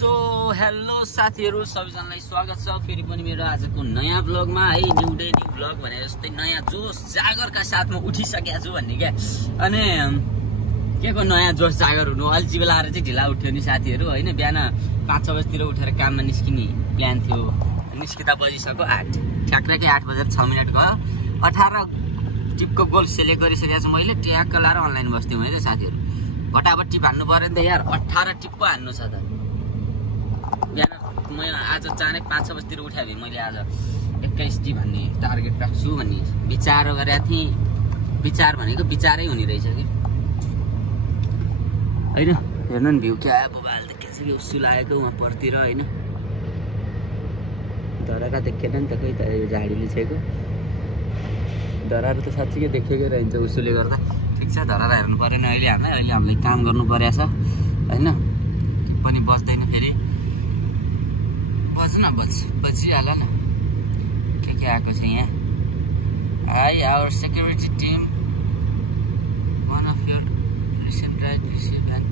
So hello साथीहरु सबैजनालाई स्वागत छ फेरि पनि मेरो आजको नयाँ ब्लगमा है न्यू डे न्यू ब्लग भने जस्तै नयाँ जोश जागरका साथमा उठिसकेको छु भन्ने क्या अनि के को नयाँ जोश जागर हुनु अल्छी बेला आएर चाहिँ ढिला उठ्यो नि साथीहरु हैन बिहान 5-6 बजेतिर उठेर काममा निस्किने प्लान थियो निस्किदा बजिसक्यो 8 ठ्याक्कै 8 बजेर 6 मिनेट भयो 18 टिपको गोल सेलेक्ट गरिसकेको छु मैले ट्याक्क लाएर अनलाइन बस्थे मैले साथीहरु फटाफट टिप हान्नु पर्यो नि त यार 18 टिप पो हान्नु छ त बिहान म आज चाँडै 5-6 बजेतिर उठ्या भए मैले आज 21 टिप हान्ने टार्गेट राख्छु भन्ने विचार गरेको थिएँ विचार भनेको विचारै हुने रहेछ कि हैन हेर्नु नि भ्यू क्या आयो बबाल देखेछ कि उसु लागेको उहाँ परतिर हैन धरारा देखेन नि त कोही त यो झाडीले छेको धरारा त साच्चै देखेकै रहन्छ उसुले गर्दा ठीक छ धरारा हेर्नु परेन अहिले हामीलाई काम गर्नु परेछ हैन के पनि बस्दैन फेरि बज्न बजिहाल न के आएको छ यहाँ hi our security team one of your recent ride receive and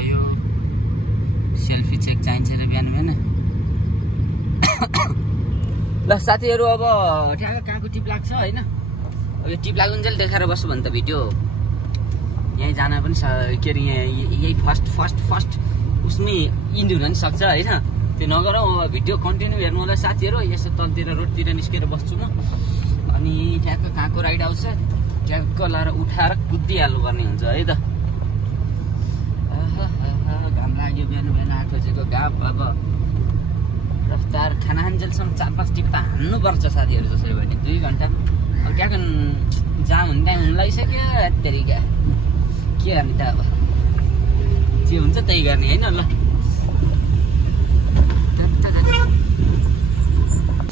यो सेल्फी चेक चाहिन्छ र बिहान बिहान ल साथीहरु अब ठ्याक्क कहाँको टिप लाग्छ हैन अब यो टिप लागुन्जेल देखाएर बस्छु भने त भिडियो यही जान पनि के रे यही फर्स्ट उसमै इन्ड हुन नि सक्छ हैन त्यो नगरौ अब भिडियो कन्टिन्यू हेर्नु होला साथीहरु यसो तलतिर रोडतिर निस्केर बस्छु म अनि ठ्याक्क कहाँको राइड आउँछ ठ्याक्क लाएर उठाएर कुदिहाल्नु पर्ने हुन्छ है त घाम लाग्यो बिहान 8 बजेको घाम अब रफ्तार खानान्जेलसम्म 4-5 टिप त हान्नुपर्छ साथीहरु जसरी भने 2 घण्टा अब क्या जाम हुने टाइम हुन लागिसक्यो यत्तरी क्या के गर्ने त अब जे हुन्छ त्यही गर्ने हैन ल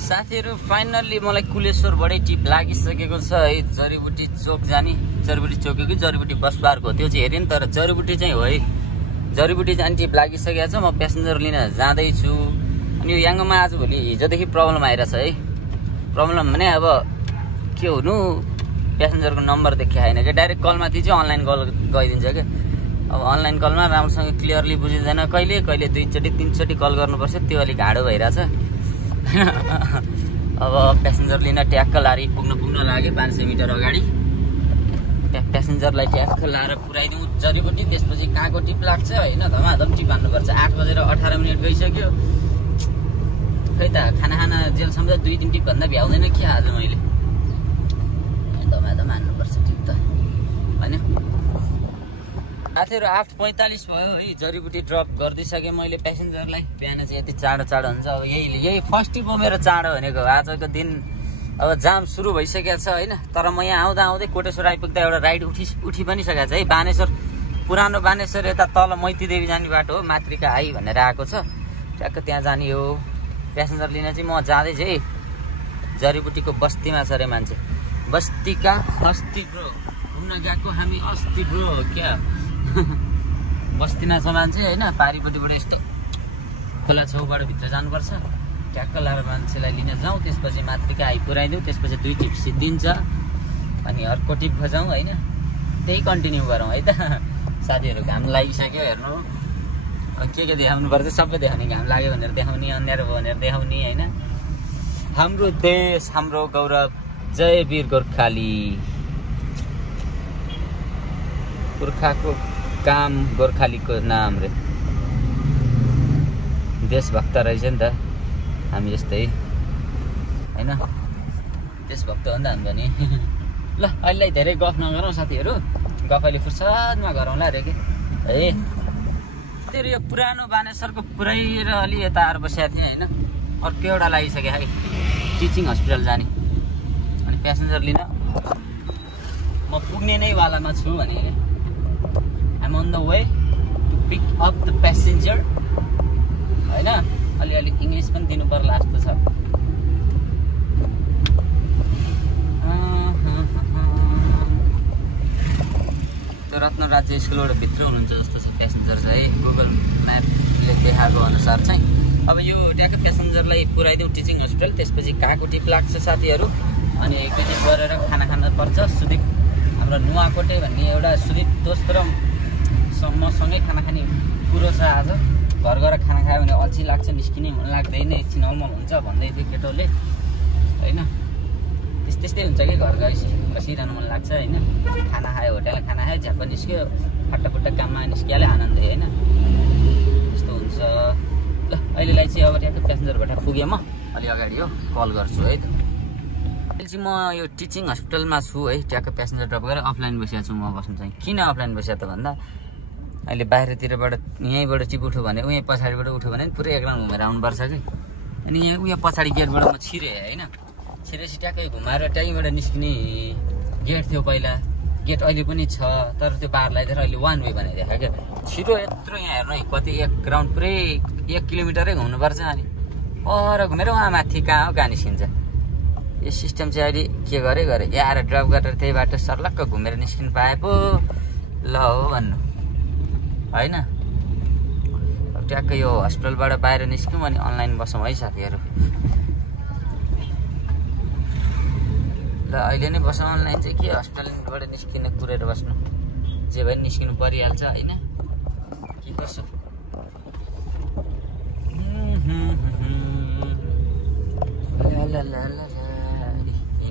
साथीहरु फाइनल्ली मलाई कुलेश्वरबाटै टिप लागिसकेको छ है जडीबुटी चोक जाने जडीबुटी चोक कि जडीबुटी बस पार्क हो त्यो चाहिँ हेरेँ नि तर जडीबुटी चाहिँ हो है जडीबुटी जाने टिप लागिसकेको छ म प्यासेन्जर लिन जाँदैछु अनि यो याङ्गोमा आजभोलि हिजोदेखि प्रब्लम आइरहेछ है प्रब्लम भने अब के हुनु प्यासेन्जरको नम्बर देखाएन कि डाइरेक्ट कलमाथि चाहिँ अनलाइन कल गइदिन्छ क्या अब अनलाइन कलमा राम्रोसँग क्लियरली बुझिँदैन कहिले 2चोटि 3चोटि कल गर्नुपर्छ त्यो अलिक गाह्रो भइरहेछ अब प्यासेन्जर लिन ट्याक्क लारी पुग्न लाग्यो 500 मिटर अगाडि प्यासेन्जरलाई ट्याक्क लाएर पुऱ्याइदिउँ जडीबुटी त्यसपछि कहाँको टिप लाग्छ हैन धमाधम टिप हान्नुपर्छ 8 बजेर 18 मिनेट गइसक्यो खै त खाना जेलसम्म 2-3 टिप भन्दा भ्याउँदैन के आज मैले धमाधम हान्नुपर्छ टिप त हैन साथीहरु 8:45 भयो है जडीबुटी ड्रप गर्दिसके मैले प्यासेन्जरलाई बिहान चाहिँ यति चाँडो हुन्छ अब यही फर्स्ट टिप हो मेरो चाँडो भनेको आजको दिन अब जाम सुरु भइसकेको छ हैन तर म यहाँ आउँदै कोटेश्वर आइपुग्दा एउटा राइड उठी पनि सकेको छ है बानेश्वर पुरानो बानेश्वर यता तल मैतीदेवी जाने बाटो हो मातृका हाई भनेर आएको छ ट्याक्क त्यहाँ जाने हो प्यासेन्जर लिन चाहिँ म जाँदैछु है जडीबुटीको बस्तीमा छ रे मान्छे बस्तीका अस्ति ब्रो घुम्न गएको हामी अस्ति ब्रो क्या बस्तीमा छ मान्छे हैन पारिपट्टिबाट यस्तो खोला छेउबाट भित्र जानुपर्छ ट्याक्क लाएर मान्छेलाई लिन जाउँ त्यसपछि मातृका आइपुऱ्याइदिउँ त्यसपछि 2 टिप सिद्धिन्छ अनि अर्को टिप खोजौँ हैन त्यही कन्टिन्यू गरौँ है त साथीहरु घाम लागिसक्यो हेर्नु के देखाउनु पर्छ सबै देखाउने घाम लाग्यो भनेर देखाउने अन्यारो भयो भनेर देखाउने हैन हाम्रो देश हाम्रो गौरव जय वीर गोर्खाली गोर्खाको काम गोर्खालीको नाम रे देशभक्त रहेछ नि त हामी जस्तै हैन देशभक्त हो नि त हामी पनि ल अहिले धेरै गफ नगरौँ साथीहरु गफ अहिले फुर्सदमा गरौँला रे के है तेरो यो पुरानो बानेश्वरको पुरै र अलि यता आएर बसेको थिएँ हैन अर्को एउटा लागिसक्यो है टिचिङ हस्पिटल जाने अनि प्यासेन्जर लिन म पुग्ने नै वालामा छु भने I'm on the way to pick up the passenger हैन अलि इंग्लिश पनि दिनु पर्ला जस्तो छ रत्न राज्य स्कुलबाट भित्र हुनुहुन्छ जस्तो छ प्यासेन्जर चाहिँ है गुगल म्यापले देखाएको अनुसार चाहिँ। अब यो ट्याक्कै प्यासेन्जरलाई पुऱ्याइदिउँ टिचिङ हस्पिटल, त्यसपछि काको टिप लाग्छ साथीहरू अनि एकचोटि गरेर खाना खान पर्छ। सुदीप हाम्रो नुवाकोटे भन्ने एउटा सुदीप दोस्त र मसँगै खाना खाने कुरो छ आज। घर गएर खाना खायो भने अल्छी लाग्छ, निस्किने मन लाग्दैन, एकछिन अलमल हुन्छ भन्दै थियो केटोले होइन। त्यस्तै हुन्छ कि घर गएपछि बसिरहनु मन लाग्छ होइन। खाना खायो, होटेलमा खाना खायो, झ्याप्प निस्क्यो, फट्टाफुट्टा काममा निस्किहाल्यो, आनन्दै होइन। त्यस्तो हुन्छ। ल अहिलेलाई चाहिँ अब ट्याक्कै प्यासेन्जरबाट पुगेँ म, अलि अगाडि हो कल गर्छु है त। अहिले चाहिँ म यो टिचिङ हस्पिटलमा छु है, ट्याक्कै प्यासेन्जर ड्रप गरेर अफलाइन बसिएको छु म बस्नु चाहिँ। किन अफलाइन बसिएको त भन्दा अहिले बाहिरतिरबाट यहीँबाट चिप उठ्यो भने उहीँ पछाडिबाट उठ्यो भने पुरै एक राउन्ड घुमेर आउनुपर्छ कि। अनि यहाँ उयो पछाडि गेटबाट म छिरेँ होइन। छिरेपछि ट्याक्कै घुमाएर त्यहीँबाट निस्किने गेट थियो पहिला, गेट अहिले पनि छ तर त्यो बार लगाइदिएर अहिले वान वे बनाइदिएको क्या। छिटो यत्रो यहाँ हेर्नु है, कति एक राउन्ड पुरै 1 किलोमिटरै घुम्नुपर्छ अनि पर घुमेर उहाँ माथि कहाँ निस्किन्छ। यो सिस्टम चाहिँ अहिले के गरेँ यहाँ आएर ड्रप गरेर त्यही बाटो सर्लक्क घुमेर निस्किनु पाए पो ल हो भन्नु होइन। अब ट्याक्कै यो हस्पिटलबाट बाहिर निस्क्यौँ अनि अनलाइन बसौँ है साथीहरू। ल अहिले नै बसौँ अनलाइन चाहिँ के हस्पिटलबाट निस्किन कुरेर बस्नु, जे भयो निस्किनु परिहाल्छ होइन। के कसो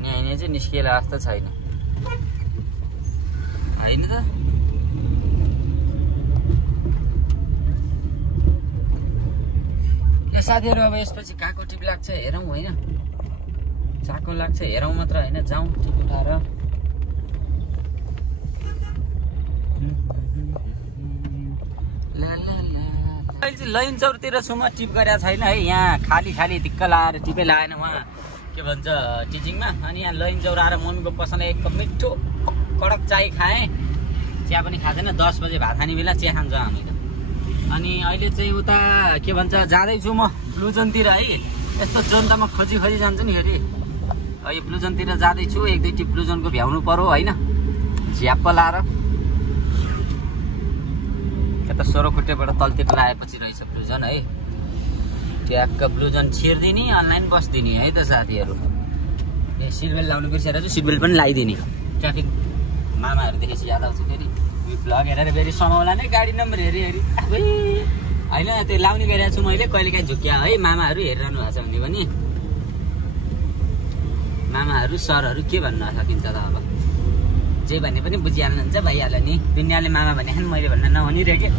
हिँडे चाहिँ निस्किएला जस्तो छैन होइन त। साथीहरू अब यसपछि काको टिप लाग्छ हेरौँ होइन, चाको लाग्छ हेरौँ मात्र होइन, जाउँ टिप उठाएर। अहिले चाहिँ लैन चौरतिर छु म, टिप गरेको छैन है। यहाँ खाली दिक्क लाएर टिपै लाएन उहाँ के भन्छ टिचिङमा। अनि यहाँ लैन चौर आएर मम्मीको पसलमा एक कप मिठो कडक चाय खाएँ, चिया पनि खाँदैन। 10 बजे भात खाने बेला चिया खान्छ हामी त। अनि अहिले चाहिँ उता के भन्छ जाँदैछु म ब्लुजनतिर है। यस्तो जोन त म खोजी जान्छु नि फेरि। यो ब्लुजनतिर जाँदैछु, 1-2 टिप ब्लुजनको भ्याउनु पर्यो होइन, झ्याप्प लाएर। यता सोह्रखुट्टेबाट तलतिर लगाएपछि रहेछ ब्लुजन है। ट्याक्क ब्लुजन छिर्दिने अनलाइन बस्दिने है त साथीहरू। ए सिट बेल्ट लाउनु बिर्सेर चाहिँ सिट बेल्ट पनि लगाइदिने। ट्राफिक मामाहरू देखेपछि याद आउँछ फेरि भ्लग हेरेर फेरि समाउला नै गाडी नम्बर हेरी होइन। त्यो लाउने गरिरहेको छु मैले, कहिलेकाहीँ झुक्क्या है मामाहरू हेरिरहनु भएको छ भने पनि। मामाहरू सरहरू के भन्न सकिन्छ त, अब जे भने पनि बुझिहाल्नुहुन्छ, भइहाल्यो नि। दुनियाँले मामा भने मैले भन्न नहुने रे के।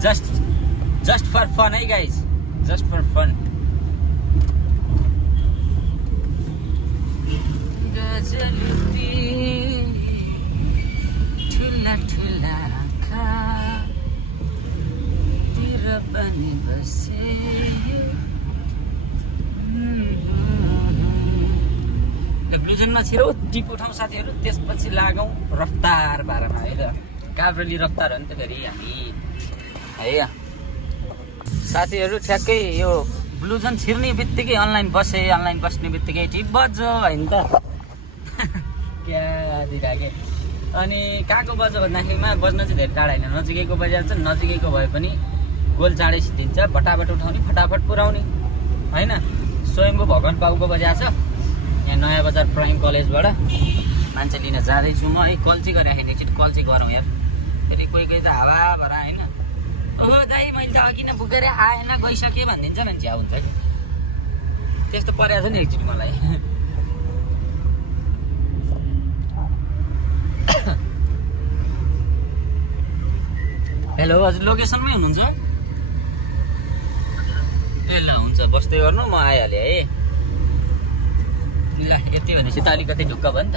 जस्ट फर फन है गाइज, जस्ट फर फन। ठुला आँखातिर पनि बसे ब्लुजनमा छिरौ टिप उठाउँ साथीहरू, त्यसपछि लागौँ रफ्तार बारमा है त। काभ्रेली रफ्तार हो नि त फेरि हामी है साथीहरू। ठ्याक्कै यो ब्लुजन छिर्ने बित्तिकै अनलाइन बसे, अनलाइन बस्ने बित्तिकै टिप बज्यो होइन त। क्या दिइराखेँ। अनि कहाँको बज्यो भन्दाखेरिमा बज्न चाहिँ धेरै टाढा होइन, नजिकैको बजिहाल्छ। नजिकैको भए पनि गोल चाँडै सिद्धिन्छ, फटाफट उठाउने फटाफट पुऱ्याउने होइन। स्वयम्भू भगवान बाबुको बजाएको छ यहाँ नयाँ बजार प्राइम कलेजबाट मान्छे लिन जाँदैछु म है। कल्ची गरिराखेँ एकचोटि कल्ची गरौँ यार, फेरि कोही त हावा भरा होइन। ओहो दाइ मैले त अघि नै बुक गरेँ आएन गइसकेँ भनिदिन्छ मान्छे हुन्छ कि। त्यस्तो परेको छ नि एकचोटि मलाई। हेलो हजुर लोकेसनमै हुनुहुन्छ? ए ल हुन्छ बस्दै गर्नु, म आइहालेँ है। ल यति भनेपछि त अलिकति ढुक्क भयो नि त।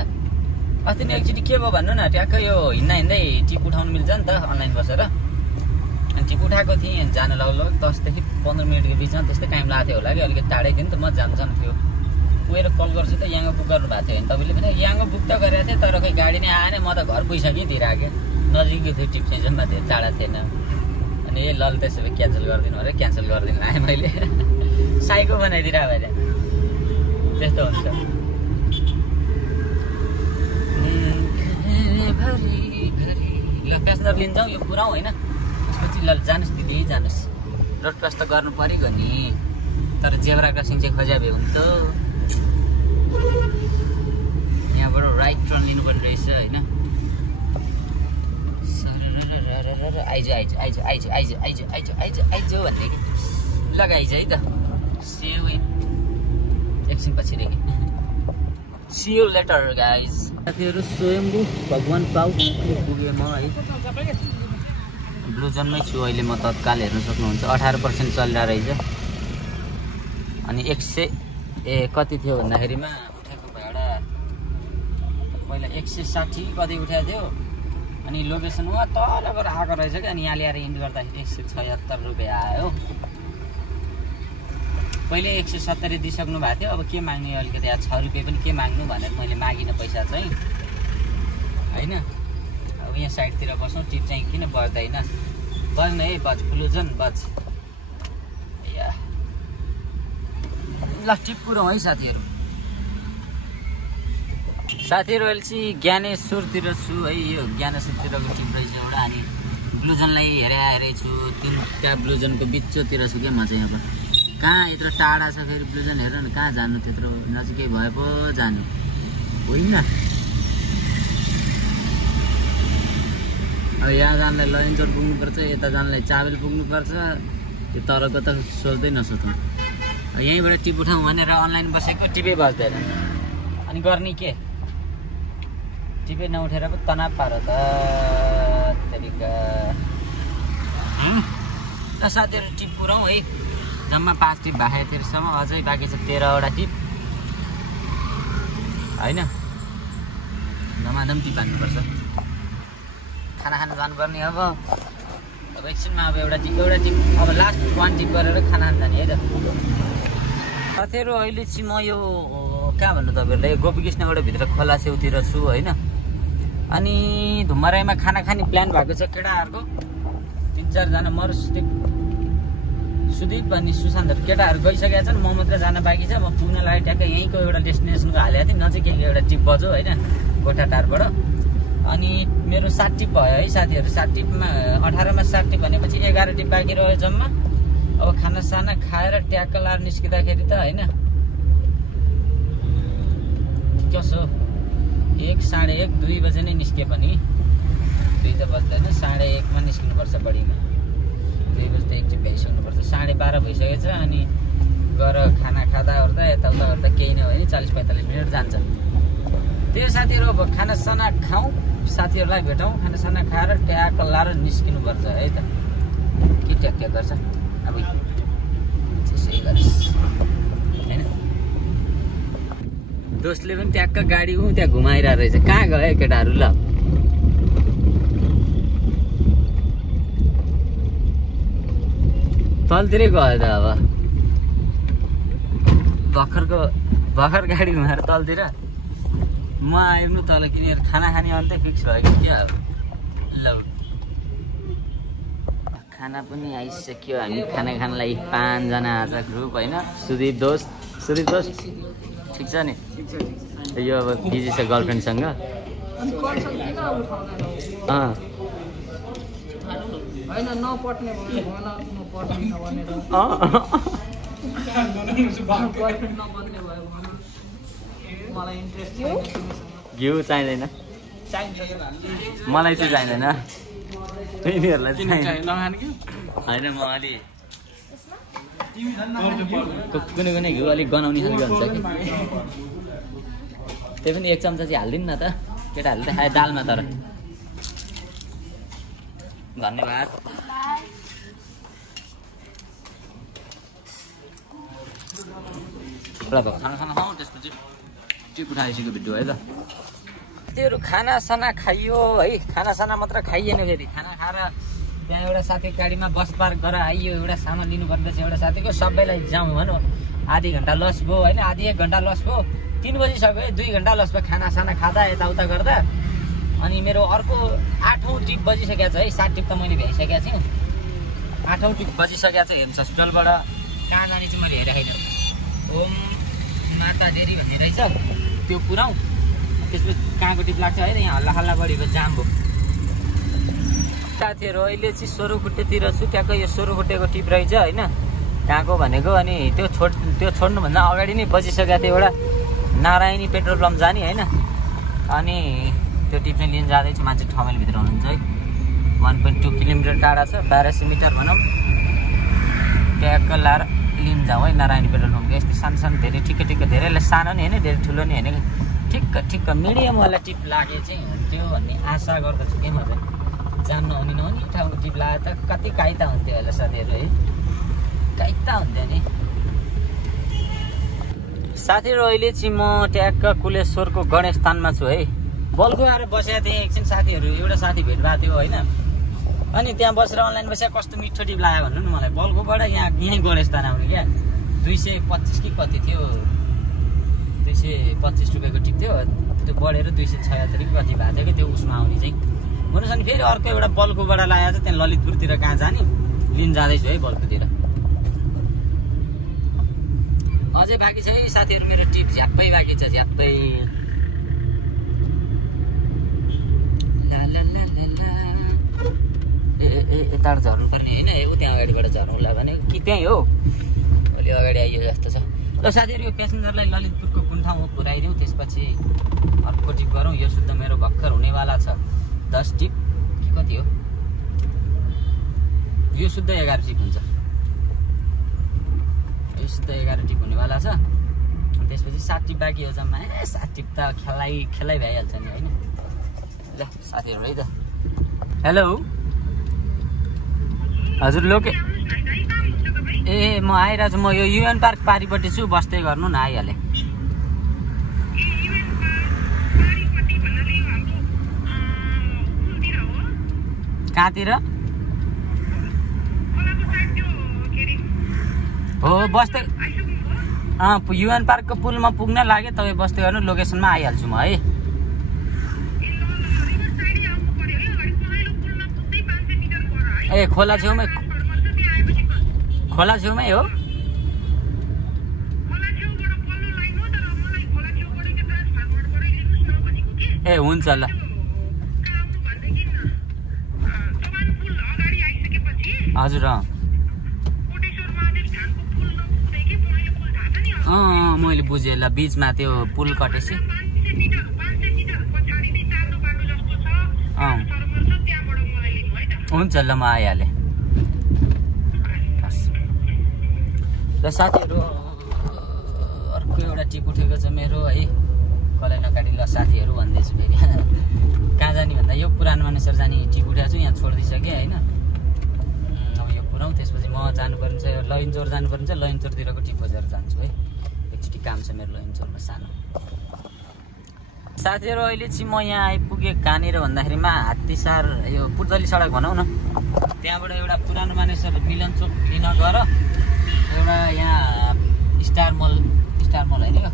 अस्ति नै एकचोटि के भयो भन्नु न, ट्याक्कै यो हिँड्दै टिप उठाउनु मिल्छ नि त अनलाइन बसेर। अनि टिप उठाएको थिएँ, जानु लगभग 10देखि 15 मिनटको बिचमा त्यस्तै टाइम लागेको थियो होला कि। अलिकति टाढै थियो नि त, म जाम थियो। गएर कल गर्छु त याङ्गो बुक गर्नु भएको थियो भने तपाईँले पनि। याङ्गो बुक त गरेको थिएँ तर खै गाडी नै आएन, म त घर पुगिसकेँ दिइराखेँ। नजिकै थियो टिप चाहिँ जम्मा थियो, टाढा थिएन। अनि ए लल त्यसो भए क्यान्सल गरिदिनु अरे, क्यान्सल गरिदिनु आएँ मैले। साइको बनाइदिएर भएर त्यस्तो हुन्छ। ल प्यासेन्जर लिन जाउँ यो पुऱ्याउँ होइन त्यसपछि ल जानुहोस् दिदी जानुहोस् रोड क्रस त गर्नु पऱ्यो नि तर जेब्रा क्रसिङ चाहिँ खोज्या भए हुन्छ यहाँबाट राइट टर्न लिनुपर्ने रहेछ होइन आइज भन्ने कि लगाइज है त सियु एकछिन पछि रे See you later guys. साथीहरु स्वयम्भू भगवान पाउ पुगे म है ब्लुजनमै छु अहिले म तत्काल हेर्न सक्नुहुन्छ 18% चलिरा रहेछ अनि 100 कति थियो भन्दाखेरिमा उठेको भाडा पहिला 160 कति उठाएको थियो अनि लोकेसन वा तलबाट आएको रहेछ के अनि यहाँ ल्याएर इन्ड गर्दाखेरि 176 रुपैयाँ आयो पहिले 170 दिइसक्नु भएको थियो अब के माग्ने अलिकति 6 रुपैयाँ पनि के माग्नु भनेर मैले मागिन पैसा चाहिँ हैन अब यहाँ साइडतिर बसौँ टिप चाहिँ किन बज्दैन बज्न है बज ब्लुजन बज या ल टिप पुरौँ है साथीहरु अहिले चाहिँ ज्ञानेश्वरतिर छु है यो ज्ञानेश्वरतिरको टिप रहेछ एउटा अनि ब्लुजनलाई हेरे छु तिनटा ब्लुजनको बिचतिर छु के म चाहिँ यहाँ कहाँ यत्रो टाढा छ फेरि ब्लुजन हेर न कहाँ जानु त्यत्रो नजिकै भए पो जानु होइन अब यहाँ जानलाई लयन्चोर पुग्नुपर्छ यता जानलाई चाबेल पुग्नुपर्छ त्यो तरको त सोच्दै नसोचौँ यहीँबाट टिप उठाउँ भनेर अनलाइन बसेको टिपै बज्दैन अनि गर्ने के टिपै नउठेर पो तनाव पार त तरिका साथीहरू टिप पुऱ्याउँ है जम्मा 5 टिप भएको तेरोसम्म अझै बाँकी छ 13वटा टिप होइन धमाधम टिप हान्नुपर्छ खाना खान जानुपर्ने अब एकछिनमा अब एउटा टिप अब लास्ट 1 टिप गरेर खाना खान जाने है त साथीहरू अहिले चाहिँ म यो कहाँ भन्नु तपाईँहरूलाई गोपीकृष्णबाट भित्र खोला छेउतिर छु होइन अनि धुम्मराईमा खाना खाने प्लान भएको छ केटाहरूको 3-4 जना सुदीप अनि सुशान्तहरू केटाहरू गइसकेका छन् म मात्र जान बाँकी छ म पुग्न लागि ट्याक्कै यहीँको एउटा डेस्टिनेसनको हालेको थिएँ नजिकै एउटा टिप बज्यो होइन गोठाटारबाट अनि मेरो 7 टिप भयो है साथीहरू 7 टिपमा 18मा 7 टिप भनेपछि 11 टिप बाँकी रह्यो जम्मा अब खानासाना खाएर ट्याक्क लाएर निस्किँदाखेरि त होइन कसो 1, 1:30, 2 बजे नै निस्के पनि 2 त बज्दैन 1:30 मा निस्किनुपर्छ बढीमा 2 बजे त एकचोटि भ्याइसक्नुपर्छ 12:30 भइसकेछ अनि गएर खाना खाँदा ओर्दा यताउता गर्दा केही नभए 40-45 मिनट जान्छ त्यो साथीहरू अब खानासाना खाउँ साथीहरूलाई भेटौँ खानासाना खाएर ट्याक्क लाएर निस्किनुपर्छ है त के ट्याक्क गर्छ अब त्यसै गरिस् हैन दोस्तले पनि ट्याक्क गाडी त्यहाँ घुमाइरहेको रहेछ कहाँ गयो केटाहरू ल तलतिरै गयो त अब भर्खर गाडी घुमाएर तलतिर म आइनु तल किनेर खाना खाने अन्त फिक्स भयो कि क्या अब ल खाना पनि आइसक्यो हामी खाना खानलाई 5 जना आज ग्रुप होइन सुदीप दोस्त ठिक छ नि यो अब बिजी छ गर्लफ्रेन्डसँग घिउ चाहिँदैन मलाई चाहिँ चाहिँदैन यिनीहरूलाई होइन म अलि कुनै घिउ अलिक गनाउने खालको हुन्छ कि त्यही पनि 1 चम्चा चाहिँ हालिदिनु न त केटाहरूले त खायो दालमा तर धन्यवाद खाना खाउँ त्यसपछि टिप उठाइसक्यो भिडियो है त त्योहरू खानासाना खाइयो है खानासाना मात्र खाइएन फेरि खाना खाएर त्यहाँ एउटा साथी गाडीमा बस पार्क गरेर आइयो एउटा सामान लिनु पर्दैछ एउटा साथीको सबैलाई जाउँ भनौँ आधी घन्टा लस भयो होइन आधी 1 घन्टा लस भयो 3 बजिसक्यो 2 घन्टा लस भयो खानासाना खाँदा यताउता गर्दा अनि मेरो अर्को 8औं टिप बजिसकेको छ है 7 टिप त मैले भ्याइसकेको छु 8औं टिप बजिसकेको छ हेम्स हस्पिटलबाट कहाँ जाने चाहिँ मैले हेरेको ओम माता डेरी भन्ने रहेछ त्यो पुऱ्याउँ त्यसपछि कहाँको टिप लाग्छ है यहाँ हल्ला हल्ला बढेको जाम भयो साथीहरू अहिले चाहिँ सोरुखुट्टेतिर छु त्यहाँको यो सोरुखुट्टेको टिप रहेछ होइन त्यहाँको भनेको अनि त्यो छोड्नुभन्दा अगाडि नै बसिसकेको थियो एउटा नारायणी पेट्रोल पम्प जाने होइन अनि त्यो टिप चाहिँ लिन जाँदैछु मान्छे ठमेलभित्र हुनुहुन्छ है 1.2 किलोमिटर टाढा छ 1200 मिटर भनौँ ट्याक्क लाएर लिन जाउँ है नारायणी पेट्रोल पम्प यस्तै सानो सानो धेरै ठिक्क धेरैलाई सानो नि होइन धेरै ठुलो नि होइन ठिक्क मिडियमवाला टिप लागे चाहिँ हुन्थ्यो भन्ने आशा गर्दछु के म चाहिँ जान्न हुने नहुने ठाउँको टिप लाए त कति काइता हुन्थ्यो होला साथीहरू है काइता हुन्थ्यो नि साथीहरू अहिले चाहिँ म ट्याक्क कुलेश्वरको गणेशस्थानमा छु है बल्गो आएर बसेको थिएँ एकछिन साथीहरू एउटा साथी भेट भएको थियो होइन अनि त्यहाँ बसेर अनलाइन बसेर कस्तो मिठो टिप लाग्यो भन्नु न मलाई बल्गोबाट यहीँ गणेशस्थान आउने क्या 225 कि कति थियो 225 रुपियाँको टिप थियो त्यो बढेर 276 कि कति भएको थियो कि त्यो उसमा आउने चाहिँ भन्नुहोस् अनि फेरि अर्को एउटा बल्गोबाट लगाएर चाहिँ त्यहाँ ललितपुरतिर कहाँ जाने लिन जाँदैछु है बल्गोतिर अझै बाँकी छ है साथीहरू मेरो टिप झ्याप्पै बाँकी छ झ्याप्पै यताबाट झर्नु पर्ने होइन यो त्यहाँ अगाडिबाट झर्नुलाई भने कि त्यहीँ हो अलि अगाडि आइयो जस्तो छ ल साथीहरू यो प्यासेन्जरलाई ललितपुरको कुन ठाउँ पुऱ्याइदिउँ त्यसपछि अर्को टिप गरौँ यो शुद्ध मेरो भर्खर हुनेवाला छ 10 टिप कि कति हो यो शुद्ध 11 टिप हुन्छ यो शुद्ध 11 टिप हुनेवाला छ त्यसपछि 7 टिप बाँकी हो जम्मा 7 टिप त खेलाइ भइहाल्छ नि होइन ल साथीहरू है त हेलो हजुर लोके ए म आइरहेको छु म यो युएन पार्क पारिपट्टि छु बस्दै गर्नु न आइहालेँ कहाँतिर हो बस्दै युएन पार्कको पुलमा पुग्न लाग्यो तपाईँ बस्दै गर्नु लोकेसनमा आइहाल्छु म है ए खोला छेउमै हो ए हुन्छ ल हजुर मैले बुझेँ ल बिचमा त्यो पुल कटेपछि हुन्छ ल म आइहालेँ र साथीहरू अर्को एउटा टिप उठेको छ मेरो है कसलाई नकाटी ल साथीहरू भन्दैछु फेरि कहाँ जाने भन्दा यो पुरानो मानिसहरू जाने टिप उठाएको छु यहाँ छोडिदिइसकेँ होइन अब यो पुऱ्याउँ त्यसपछि म जानुपर्ने छ लैनचौर जानुपर्ने छ लैनचौरतिरको टिप खोजेर जान्छु है एकचोटि काम छ मेरो लैनचौरमा सानो साथीहरू अहिले चाहिँ म यहाँ आइपुगेँ कहाँनिर भन्दाखेरिमा हात्तीसार यो पुर्जली सडक भनौँ न त्यहाँबाट एउटा पुरानो मानिसहरू मिलन चोक लिन गएर एउटा यहाँ स्टार मल होइन यो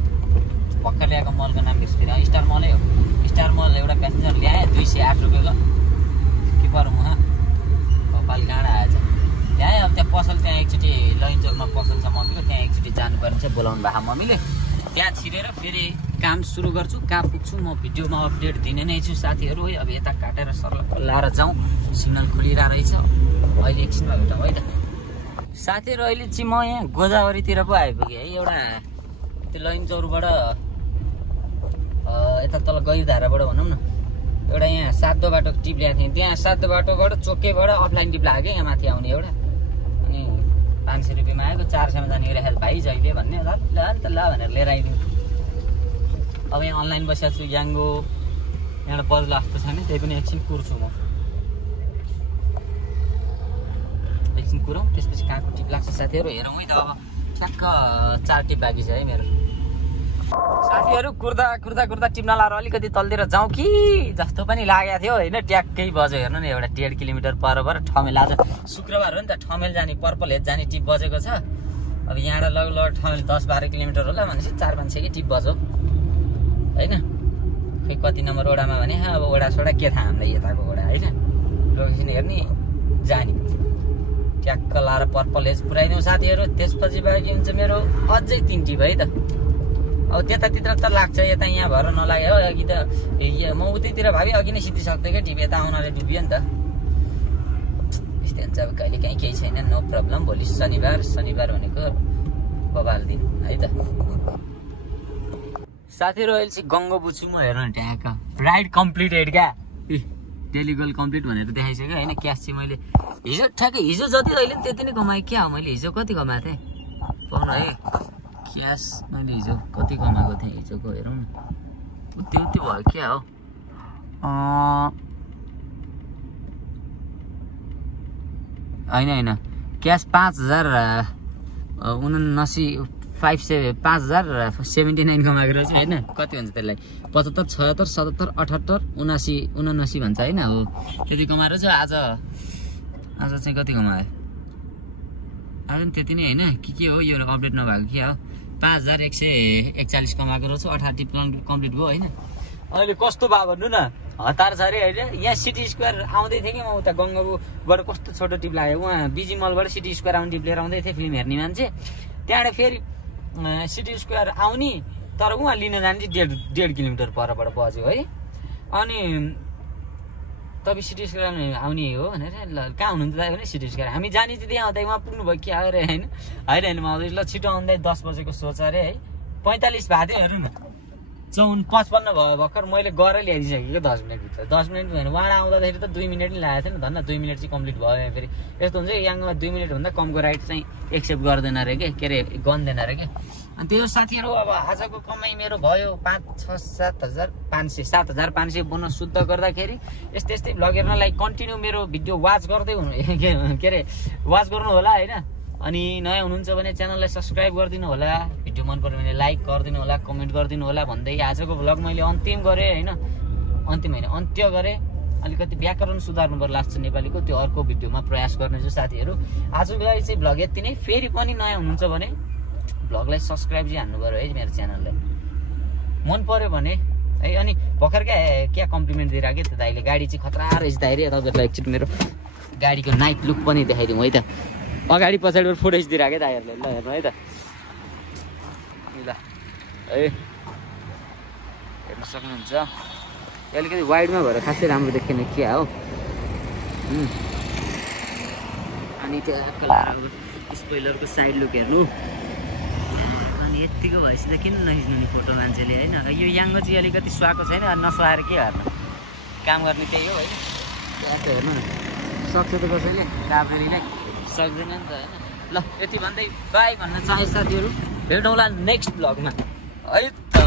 भर्खर ल्याएको मलको नाम बिर्सिदिन स्टार मलै हो स्टार मल एउटा प्यासेन्जर ल्याएँ 208 रुपियाँको के परौँ कपाल गाडा आएछ ल्याएँ अब त्यहाँ पसल त्यहाँ एकचोटि लैनचौरमा पसल छ मम्मीको त्यहाँ एकचोटि जानुपर्ने छ बोलाउनु भएको मम्मीले त्यहाँ छिरेर फेरि काम सुरु गर्छु कहाँ पुग्छु म भिडियोमा अपडेट दिने नै छु साथीहरू है अब यता काटेर सर्लक्क लाएर जाउँ सिग्नल खोलिरहेको रहेछ अहिले एकछिनमा भेटौँ है त साथीहरू अहिले चाहिँ म यहाँ गोदावरीतिर पो आइपुगेँ है एउटा त्यो लैनचौरबाट यता तल गैरधाराबाट भनौँ न एउटा यहाँ सातो बाटो टिप ल्याएको थिएँ त्यहाँ सातो बाटोबाट चोकेबाट अफलाइन टिप लाग्यो यहाँ माथि आउने एउटा अनि 500 रुपियाँमा आएको 400मा जाने हेल्प भाइ जहिले भन्ने ल अन्त ल भनेर लिएर आइदिउँ अब यहाँ अनलाइन बसेको छु याङ्गो यहाँबाट बज्ला जस्तो छैन त्यही पनि एकछिन कुर्छु म एकछिन कुरौँ त्यसपछि कहाँको टिप लाग्छ साथीहरू हेरौँ है त अब ठ्याक्क 4 टिप बाँकी छ है मेरो साथीहरू कुर्दा टिप्न लाएर अलिकति तलतिर जाउँ कि जस्तो पनि लागेको थियो होइन ट्याक्कै बज्यो हेर्नु न एउटा 1.5 किलोमिटर परबाट ठमेल आज शुक्रबार हो नि त ठमेल जाने पर्पल हेड जाने टिप बजेको छ अब यहाँबाट लगभग ठमेल 10-12 किलोमिटर होला भनेपछि 4-5 कि टिप बज्यो होइन खै कति नम्बर ओडामा भने अब ओडा सोडा के थाहा हामीलाई यताको ओडा होइन लोकेसन हेर्ने जाने ट्याक्क लाएर पर्पल हेज पुऱ्याइदिउँ साथीहरू त्यसपछि बाँकी हुन्छ मेरो अझै 3 टिप है त अब त्यतातिर त लाग्छ, यता यहाँ भएर नलागे हो। अघि त म उतैतिर भाबी अघि नै सिद्धिसक्थेँ क्या टिभी, यता आउनाले डुबियो नि त। यस्तै हुन्छ अब, कहिले काहीँ केही छैन, नो प्रब्लम। भोलि शनिबार भनेको बबाल दिन है त। साथीहरू अहिले चाहिँ गङ्गो बुझ्छु म, हेर्नु ट्याक राइड कम्प्लिटेड क्या, डेली गोल कम्प्लिट भनेर देखाइसक्यो होइन। क्यास चाहिँ मैले हिजो ठ्याक्कै हिजो जति अहिले त्यति नै कमाएँ क्या हो। मैले हिजो कति कमाएको थिएँ पाउनु है, क्यास मैले हिजो कति कमाएको थिएँ हिजोको, हेरौँ न। उति भयो क्या हो, होइन क्यास 5,079 कमाएको रहेछ होइन। कति भन्छ त्यसलाई, 75, 76, 77, 78, 79 भन्छ होइन। हो त्यति कमाएर चाहिँ आज चाहिँ कति कमायो, आज पनि त्यति नै होइन। के हो यो अपडेट नभएको क्या हो। 5,141 कमाएको रहेछ, 18 टिप कम्प्लिट भयो होइन। अहिले कस्तो भयो भन्नु न, हतार छ अरे अहिले। यहाँ सिटी स्क्वायर आउँदै थिएँ कि म, उता गङ्गाबुबाट कस्तो छोटो टिप लाग्यो। उहाँ बिजी मलबाट सिटी स्क्वायर आउने टिप लिएर आउँदै थिएँ, फिल्म हेर्ने मान्छे। त्यहाँबाट फेरि सिटी स्क्वायर आउने, तर उहाँ लिन जाने चाहिँ 1.5 किलोमिटर परबाट बज्यो है। अनि तपाईँ सिटी स्क्वायर आउने हो भनेर, ल कहाँ हुनुहुन्छ दाइ भने सिटी स्क्वायर, हामी जाने चाहिँ त्यहाँ आउँदा उहाँ पुग्नुभयो क्या अरे होइन म आउँदै, ल छिटो आउँदै 10 बजेको सोच अरे है। 45 भएको थियो हेर्नु न, 54 भयो भर्खर। मैले गरेर ल्याइदिइसकेको 10 मिनटभित्र, 10 मिनट भने उहाँ आउँदाखेरि त 2 मिनट नै लागेको थियो नि, धन्न 2 मिनट चाहिँ कम्प्लिट भयो। फेरि यस्तो हुन्छ याङमा 2 मिनटभन्दा कमको राइड चाहिँ एक्सेप्ट गर्दैन अरे के अरे गन्दैन अरे क्या। अनि त्यो साथीहरू अब आजको कमाइ मेरो भयो 7,500 बोनस शुद्ध गर्दाखेरि। यस्तै भ्लग हेर्नलाई कन्टिन्यू मेरो भिडियो वाच गर्दै हुनु के अरे वाच गर्नु होला होइन। अनि नयाँ हुनुहुन्छ भने च्यानललाई सब्सक्राइब गरिदिनु होला, भिडियो मन पर्यो भने लाइक गरिदिनु होला, कमेन्ट गरिदिनु होला भन्दै आजको भ्लग मैले अन्तिम गरेँ होइन। अन्त्य गरेँ। अलिकति व्याकरण सुधार्नु पर्ला लाग्छ नेपालीको, त्यो अर्को भिडियोमा प्रयास गर्नेछु साथीहरू। आजको लागि चाहिँ भ्लग यति नै। फेरि पनि नयाँ हुनुहुन्छ भने भ्लगलाई सब्सक्राइब चाहिँ हान्नु पऱ्यो है मेरो च्यानललाई, मन पर्यो भने है। अनि भर्खर क्या कम्प्लिमेन्ट दिइरहेको त्यो दाइले, गाडी चाहिँ खतरा रहेछ दाइ रे। तपाईँहरूलाई एकचोटि मेरो गाडीको नाइट लुक पनि देखाइदिउँ है त। अगाडि पछाडिबाट फुटेज दिइरहेको दाइहरूले, ल हेर्नु है त, ल है हेर्नु सक्नुहुन्छ। अलिकति वाइडमा भएर खासै राम्रो देखेन क्या हो। अनि त्यो स्पोइलरको साइड लुक हेर्नु। अनि यत्तिको भएपछि त किन नखिच्नु नि फोटो मान्छेले होइन। यो याङ्गो चाहिँ अलिकति सुहाएको छैन, नसुहाएर के गर्नु, काम गर्ने त्यही हो होइन। त्यहाँ हेर्नु न, सक्छ त कसैले, काभ्रेली नै सक्दैन नि त होइन। ल यति भन्दै बाई भन्न चाहे साथीहरू, भेटौँला नेक्स्ट भ्लगमा है त।